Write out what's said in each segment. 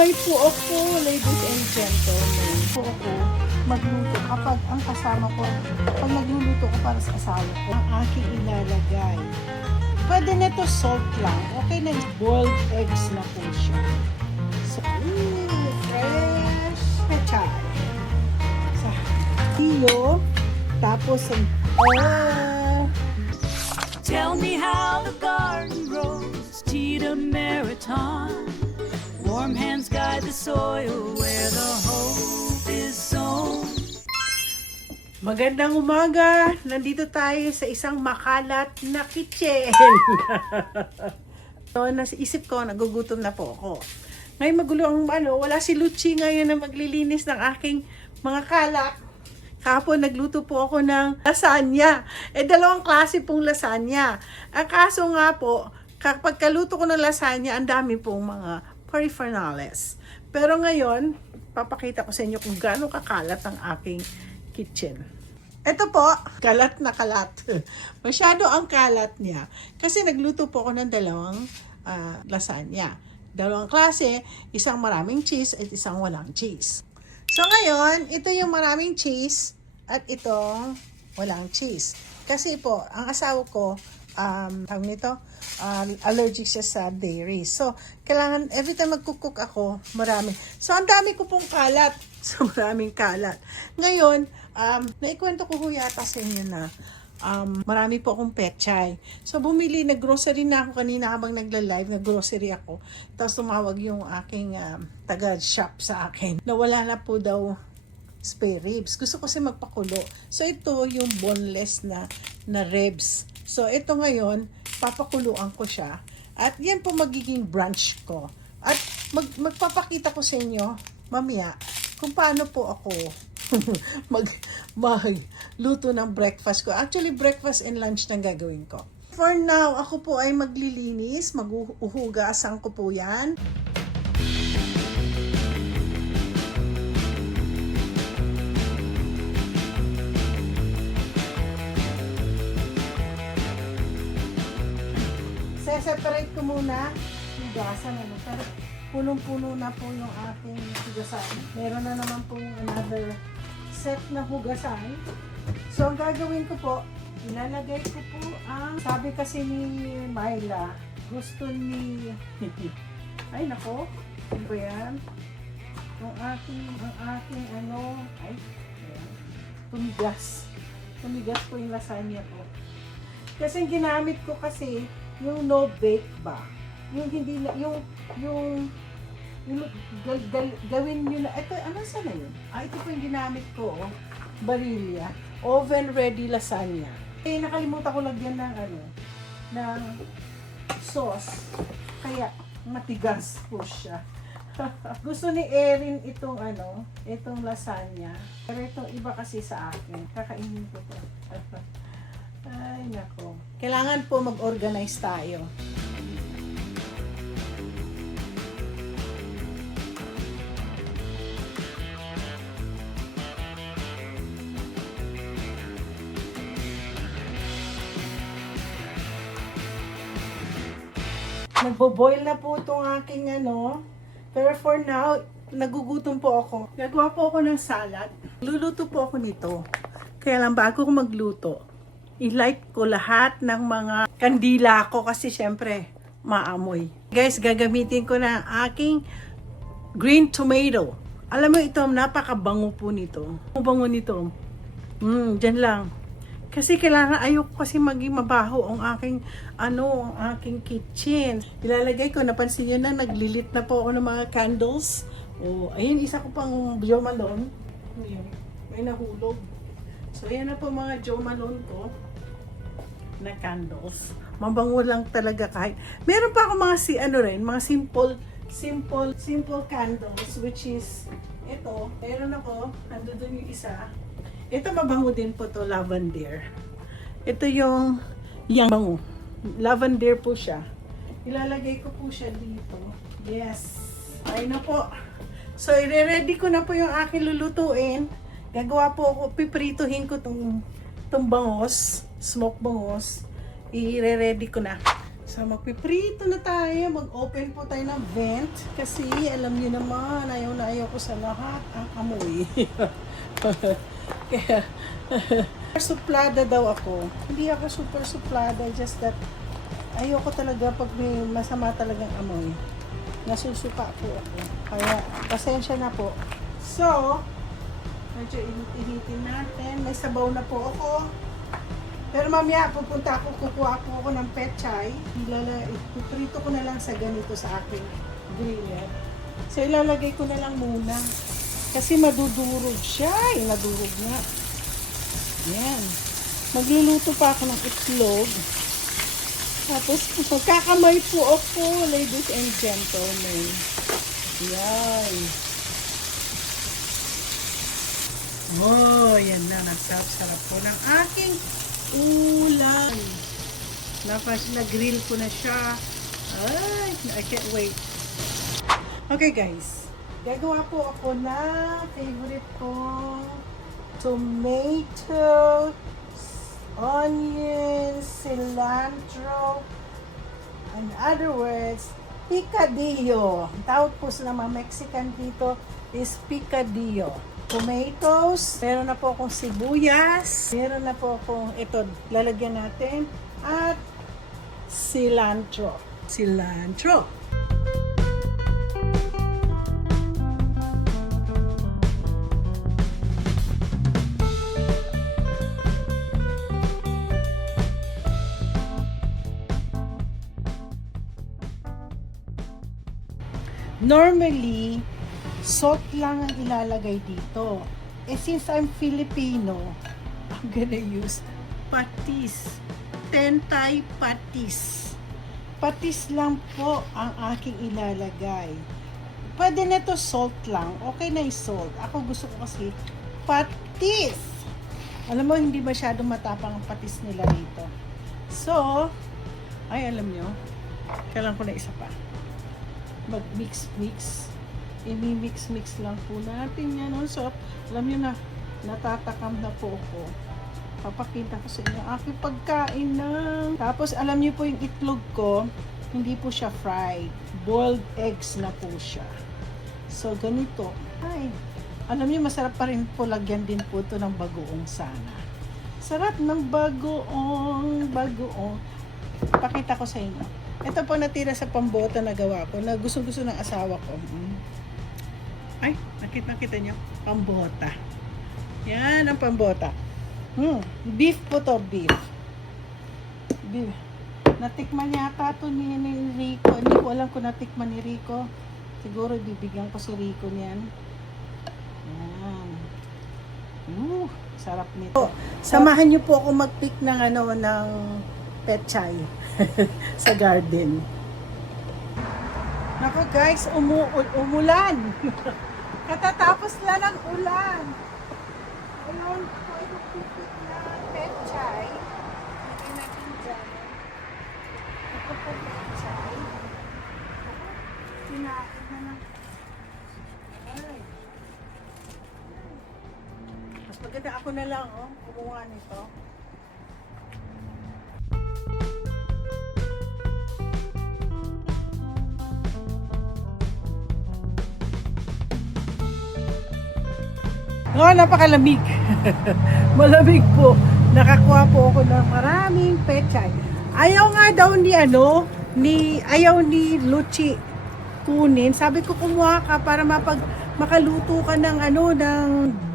Umay po ako, ladies and gentlemen. Po ako magluto kapag ang kasama ko, pag nagluluto ko para sa asawa ko, ang aking ilalagay. Pwede na to salt lang. Okay na, boiled eggs na po siya. So, fresh pechay. Sa iyo, tapos ang Tell me how the garden grows, Tita Meriton. Warm hands guide the soil where the hope is sown. Magandang umaga! Nandito tayo sa isang makalat na kitchen. So, nasa isip ko, nagugutom na po ako. Ngayon magulo ang wala si Luchi ngayon na maglilinis ng aking mga kalat. Kahapon nagluto po ako ng lasagna. Dalawang klase pong lasagna. Ang kaso nga po, kapag kaluto ko ng lasagna, ang dami pong mga peripherales. Pero ngayon, papakita ko sa inyo kung gaano kakalat ang aking kitchen. Ito po, kalat na kalat. Masyado ang kalat niya. Kasi nagluto po ako ng dalawang lasagna. Dalawang klase, isang maraming cheese at isang walang cheese. So ngayon, ito yung maraming cheese at itong walang cheese. Kasi po, ang asawa ko, tawag nito, allergic siya sa dairy. So, kailangan, every time magkukuk ako, marami. So, ang dami ko pong kalat. So, maraming kalat. Ngayon, naikwento ko ho yata sa inyo na marami po akong pechay. So, nag-grocery na ako kanina habang nagla-live, nag-grocery ako. Tapos tumawag yung aking taga-shop sa akin. Nawala na po daw spare ribs. Gusto ko kasi magpakulo. So, ito yung boneless na ribs. So, ito ngayon, papakuluan ko siya. At yan po magiging brunch ko. At magpapakita ko sa inyo, mamaya, kung paano po ako magluto ng breakfast ko. Actually, breakfast and lunch na gagawin ko. For now, ako po ay maglilinis, maghuhugasan ko po yan. Separate ko muna hugasan. Pero punong-puno na po yung aking hugasan. Meron na naman pong another set na hugasan. So, ang gagawin ko po, ilalagay ko po ang, sabi kasi ni Myla, gusto ni, ay nako, ano ba yan? Ang aking ay, ayan, tumigas po yung lasagna ko. Kasi ginamit ko kasi, yung no bake ba? Yung hindi na, gawin nyo na, ito, ano sana yun? Ito po yung ginamit ko, Barilla. Oven ready lasagna. Nakalimutan ko lagyan ng, ng sauce. Kaya, matigas po siya. Gusto ni Erin itong, itong lasagna. Pero itong iba kasi sa akin. Kakainin ko to. Ay, nako. Kailangan po mag-organize tayo. Nagbo-boil na po itong aking Pero for now, nagugutom po ako. Gagawa po ako ng salad. Luluto po ako nito. Kaya lang bago ko magluto, i-light ko lahat ng mga kandila ko kasi syempre maamoy. Guys, gagamitin ko na aking green tomato. Alam mo ito, napakabango po nito. Ang bango nito. Dyan lang. Kasi kailangan, ayoko kasi maging mabaho ang aking, ang aking kitchen. Ilalagay ko, napansin nyo na, naglilit na po ako ng mga candles. Ayun, isa ko pang Jo Malone. May nahulog. So, yan na po mga Jo Malone ko na candles. Mabango lang talaga kahit. Meron pa ako mga mga simple candles, which is ito. Meron ako, nandun yung isa. Ito mabango din po to, lavender. Ito yung bango. Lavender po siya. Ilalagay ko po siya dito. Yes. Ay na po. So, i-ready ko na po yung aking lulutuin. Gagawa po ako, piprituhin ko tong bangos, smoke bangos. I-ready ko na. So, magpiprito na tayo. Mag-open po tayo ng vent. Kasi, alam niyo naman, ayaw na ayaw ko sa lahat ang amoy. Kaya, suplada daw ako. Hindi ako super suplada. Just that, ayaw ko talaga pag may masama talagang amoy. Nasusuka po ako. Kaya, pasensya na po. So, medyo initin natin. May sabaw na po ako. Pero mamaya, pupunta ako, kukuha po ako ng pechay. Iprito ko na lang sa ganito sa aking griller. So, ilalagay ko na lang muna. Kasi madudurog siya. Nadurog nga. Yan. Magluluto pa ako ng itlog. Tapos, magkakamay po ako, ladies and gentlemen. Yan. Oh, yan na. Nasarap-sarap po ng aking ulam. Na-grill ko na siya. Ay, I can't wait. Okay guys, gagawa po ako na favorite kong tomato, onions, cilantro, in other words, picadillo. Ang tawag po sa mga Mexican dito is picadillo. Tomatoes, meron na po akong sibuyas, meron na po akong ito, lalagyan natin, at cilantro. Cilantro. Normally, salt lang ang ilalagay dito. Since I'm Filipino, I'm gonna use patis. Tentay patis. Patis lang po ang aking ilalagay. Pwede na to salt lang. Okay na yung salt. Ako gusto ko kasi patis. Alam mo, hindi masyadong matapang ang patis nila dito. So, ay alam nyo, kailangan ko na isa pa. Mag-mix-mix. I-mix-mix lang po natin yan. So, alam nyo na, natatakam na po ako. Papakita ko sa inyo aking pagkain ng. Tapos, alam nyo po yung itlog ko, hindi po siya fried. Boiled eggs na po siya. So, ganito. Ay, alam nyo, masarap pa rin po. Lagyan din po ito ng bagoong sana. Sarap ng bagoong. Pakita ko sa inyo. Ito po natira sa pambota na gawa ko, na gusto-gusto ng asawa ko. Ay, nakita nyo? Pambota. Yan ang pambota. Beef po to, beef. Natikman yata to ni Rico. Hindi ko alam kung natikman ni Rico. Siguro bibigyan ko si Rico niyan. Yan. Sarap nito. Samahan niyo po ako mag-pick ng ng pechay sa garden. Nako guys, umulan. Katatapos lang ng ulan. Ayun, ako ay magpipit na pechay. Lagay natin dyan. Ito po pechay. Tinain na ng. Ay. Mas maganda ako na lang, kumuha nito. Napakalamig. Malamig po. Nakakuha po ako ng maraming pechay. Ayaw nga daw ayaw ni Luchi kunin. Sabi ko kumuha ka para makaluto ka ng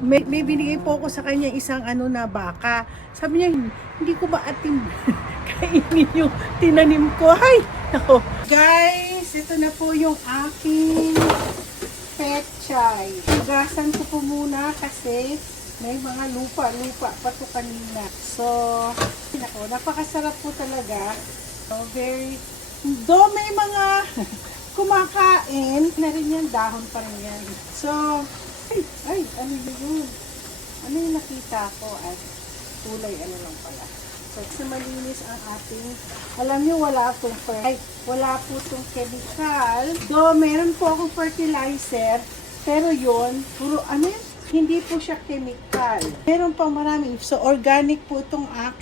may binigay po ako sa kanya isang na baka. Sabi niya, hindi ko ba atin kainin yung tinanim ko. Hay! Ako. Guys, ito na po yung aking pechay. Hugasan ko po muna kasi may mga lupa pa to kanina. So, napakasarap po talaga. So, though may mga kumakain, na rin yan, dahon pa rin yan. So, ano yun? Ano yung nakita ko? At kulay, lang pala. So, malinis ang ating, alam nyo, wala po itong chemical. Though, meron po akong fertilizer, pero yun, puro, hindi po siya chemical. Meron pang marami. So, organic po itong ang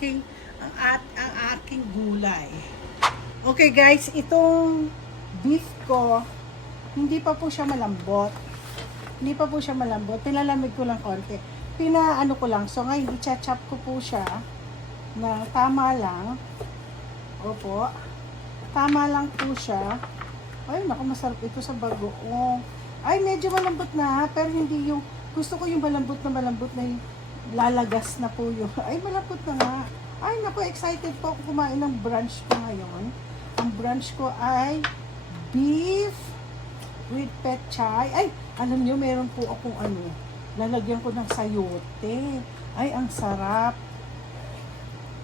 aking gulay. Okay guys, itong beef ko, hindi pa po siya malambot. Hindi pa po siya malambot. Pinalamig ko lang konti. Pinaano ko lang. So ngayon, i-chop ko po siya na tama lang. Opo. Tama lang po siya. Ay, naku, masarap ito sa bagoong. Ay, medyo malambot na. Pero hindi yung, gusto ko yung malambot na yung lalagas na po yung, ay, malambot na nga. Ay, naku, excited po ako kumain ng brunch ko ngayon. Ang brunch ko ay beef with pechay. Ay, alam nyo, meron po akong ano, lalagyan ko ng sayote. Ay, ang sarap.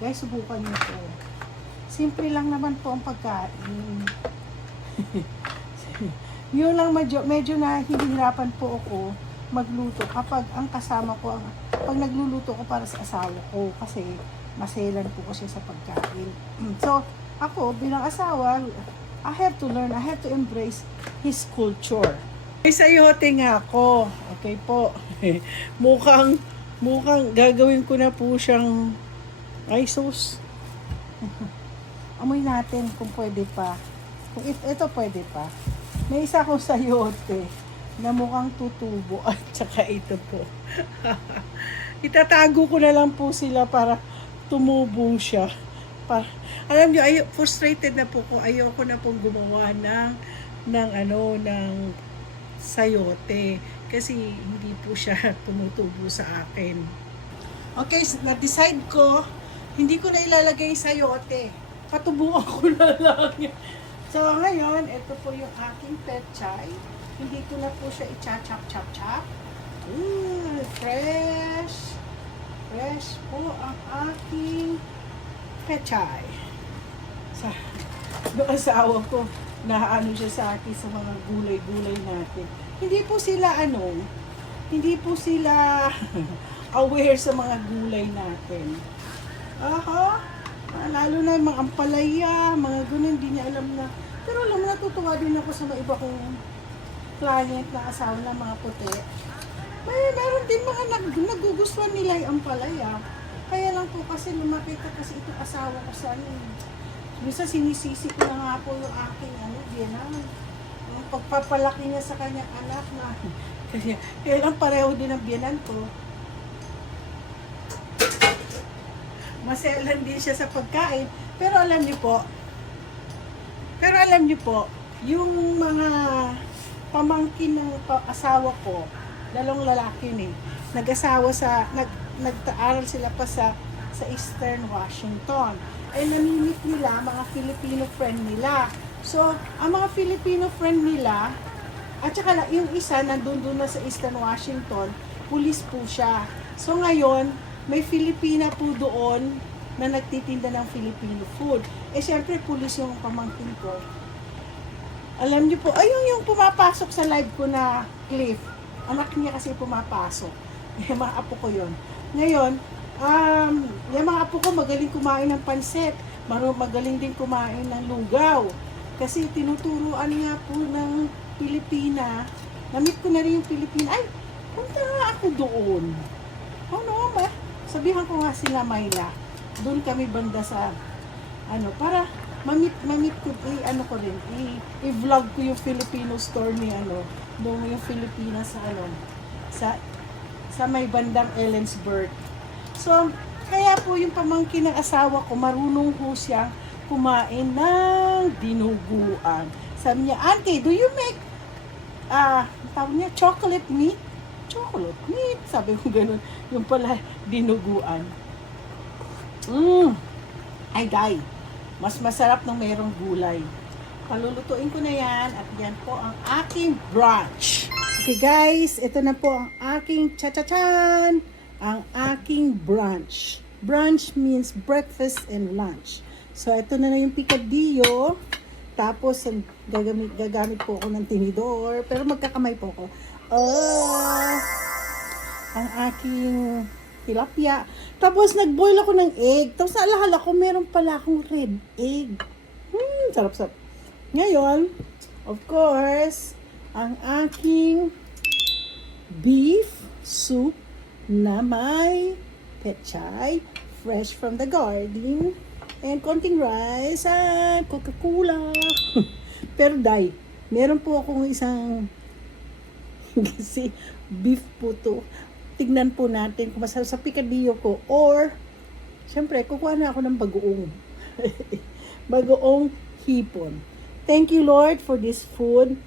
Guys, subukan nyo po. Simple lang naman po ang pagkain. Yun lang, medyo nahihirapan po ako magluto kapag ang kasama ko, pag nagluluto ko para sa asawa ko kasi maselan po kasi sa pagkain. So, ako bilang asawa, I have to learn, I have to embrace his culture. May sayote nga ako. Okay po. mukhang gagawin ko na po siyang ay sauce. Amoy natin kung pwede pa. Kung ito pwede pa. May isa akong sayote na mukhang tutubo at saka ito po. Itatago ko na lang po sila para tumubo siya. Alam niyo, frustrated na po ko. Ayoko na pong gumawa ng sayote kasi hindi po siya tumutubo sa akin. Okay, na-decide ko, hindi ko na ilalagay yung sayote. Patubuan ko na lang. So, ngayon, ito po yung aking pechay. Hindi ko na po siya i-chop. Fresh. Fresh po ang aking pechay. Yung asawa ko, naano siya sa akin sa mga gulay-gulay natin. Hindi po sila aware sa mga gulay natin. Aha. Lalo na yung mga ampalaya, mga ganun, hindi niya alam na. Pero alam mo, natutuwa din ako sa mga iba kong client na asawa na mga puti. Meron din mga nagugustuhan nila yung ampalaya. Kaya lang po kasi lumapit kasi itong asawa ko sa minsan sinisisi ko na nga po yung aking Vietnam. Yung pagpapalaki niya sa kanyang anak na. Kaya lang pareho din ang Vietnam ko. Maselan din siya sa pagkain. Pero alam niyo po, yung mga pamangkin ng asawa ko, lalong lalaki nag-asawa nagtaaral sila pa sa Eastern Washington. Ay namimit nila mga Filipino friend nila. So, ang mga Filipino friend nila, at saka yung isa nandun na sa Eastern Washington, pulis po siya. So ngayon, may Filipina po doon na nagtitinda ng Filipino food. Eh, syempre, pulis yung pamangkin ko. Alam niyo po, ayun yung pumapasok sa live ko na Cliff. Anak niya kasi pumapasok. Yung mga apo ko yun. Ngayon, yung mga apo ko magaling kumain ng pansit. Magaling din kumain ng lugaw. Kasi tinuturuan nga po ng Pilipina. Namit ko na rin yung Pilipina. Ay, punta nga ako doon. Ano ba? Sabihan ko nga sila Mayla. Doon kami banda sa para mamit ko ko rin i-vlog ko yung Filipino store ni doon yung Pilipinas sa may bandang Ellensburg. So, kaya po yung pamangkin ng asawa ko marunong po siyang kumain ng dinuguan. Sabi niya, "Auntie, do you make tawag niya chocolate meat?" Chocolate meat. Sabi ko ganun. Yung pala, dinuguan. Ay, day. Mas masarap nung mayroong gulay. Palulutuin ko na yan. At yan po ang aking brunch. Okay guys, ito na po ang aking cha-cha-chan. Ang aking brunch. Brunch means breakfast and lunch. So, ito na yung picadillo. Tapos, gagamit po ako ng tinidor. Pero magkakamay po ako. Ang aking tilapia. Tapos nag-boil ako ng egg. Tapos naalahala ko, meron pala akong red egg. Sarap-sarap. Ngayon, of course, ang aking beef soup na may pechay, fresh from the garden. and konting rice, at Coca-Cola. Pero day, meron po akong isang kasi beef po to. Tignan po natin kung masarap sa picadillo ko or syempre kukuha na ako ng bagoong. Bagoong hipon. Thank you, Lord, for this food.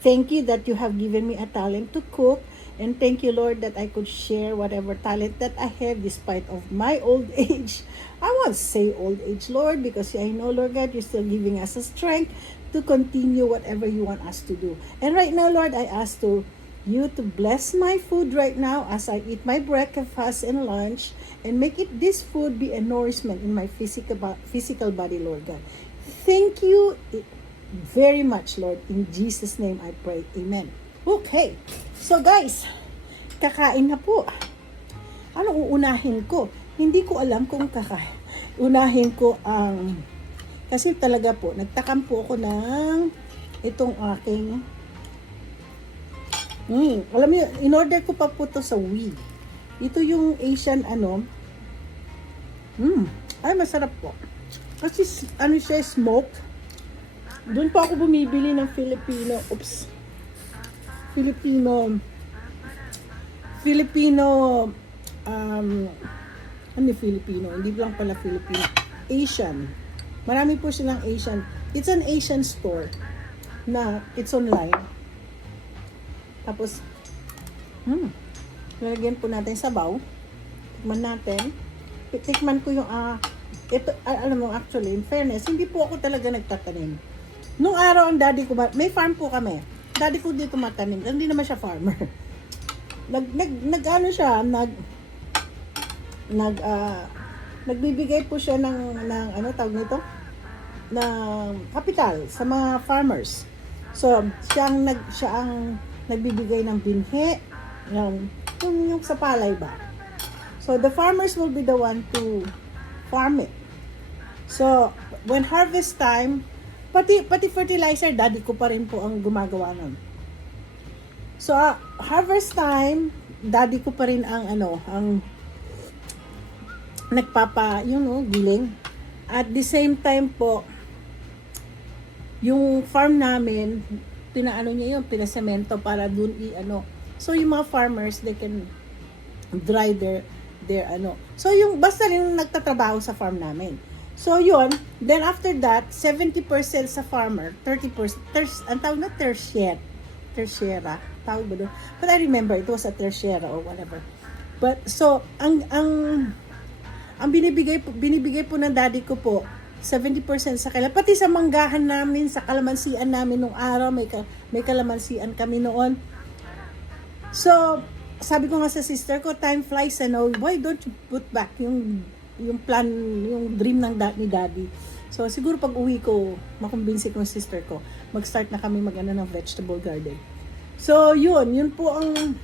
Thank you that you have given me a talent to cook. And thank you, Lord, that I could share whatever talent that I have despite of my old age. I won't say old age, Lord, because I know, Lord God, you're still giving us a strength to continue whatever you want us to do. And right now, Lord, I ask you to bless my food right now as I eat my breakfast and lunch and make it this food be a nourishment in my physical body, Lord God. Thank you very much, Lord. In Jesus' name I pray. Amen. Okay. So guys, kakain na po. Ano uunahin ko? Hindi ko alam kung unahin ko ang kasi talaga po, nagtakam po ako ng itong aking alam mo, in-order ko pa po to sa Wii. Ito yung Asian ay masarap po. Kasi ano siya, smoke. Doon po ako bumibili ng Filipino, hindi lang pala Filipino, Asian. Marami po silang Asian. It's an Asian store na it's online. Tapos, lalagyan po natin sabaw. Tikman natin. Tikman ko yung, ito, alam mo, actually, in fairness, hindi po ako talaga nagtatanim. Nung araw ang daddy ko, may farm po kami. Daddy ko dito matanim. Hindi naman siya farmer. Nagbibigay po siya ng ano tawag nito? Ng kapital sa mga farmers. So, siya ang nagbibigay ng binhi, yung sa palay ba. So, the farmers will be the one to farm it. So, when harvest time, pati fertilizer, daddy ko pa rin po ang gumagawa nun. So, harvest time, daddy ko pa rin ang giling. At the same time po, yung farm namin, pinasemento para dun So, yung mga farmers, they can dry their So, yung basta rin nagtatrabaho sa farm namin. So, yun. Then, after that, 70% sa farmer, 30%, ang tawag na tertiera. Tawag ba doon? But I remember, it was a tertiera or whatever. But, so, ang binibigay po ng daddy ko po, 70% sa kanila. Pati sa manggahan namin, sa kalamansian namin nung araw, may kalamansian kami noon. So, sabi ko nga sa sister ko, time flies, why don't you put back yung plan, yung dream ni daddy. So, siguro pag uwi ko, makumbinsi ko yung sister ko, mag-start na kami ng vegetable garden. So, yun po ang,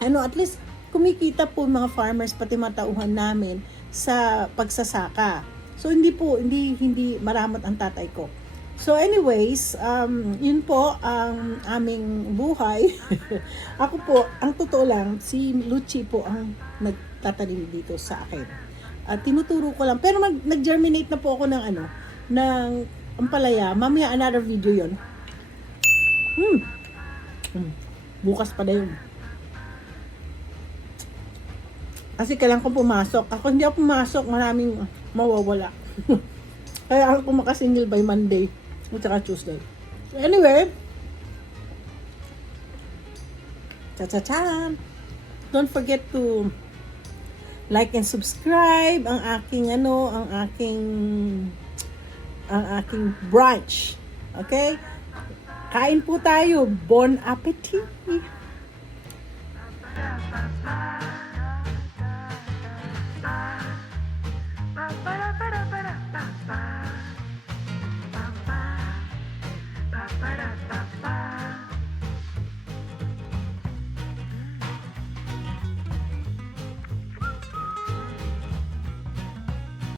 at least, kumikita po mga farmers, pati matauhan namin sa pagsasaka. So, hindi maramot ang tatay ko. So, anyways, yun po ang aming buhay. Ako po, ang totoo lang, si Luchi po ang nagtatanim dito sa akin. At tinuturo ko lang. Pero nag-germinate na po ako ng ampalaya. Mamaya another video yon. Bukas pa na yun. Kasi kailangan ko pumasok. Ako hindi ako pumasok, maraming mawawala. Kaya ako makasingil by Monday at saka Tuesday. So anyway, cha-cha-chan! Don't forget to like and subscribe ang aking brunch. Okay? Kain po tayo. Bon appetit!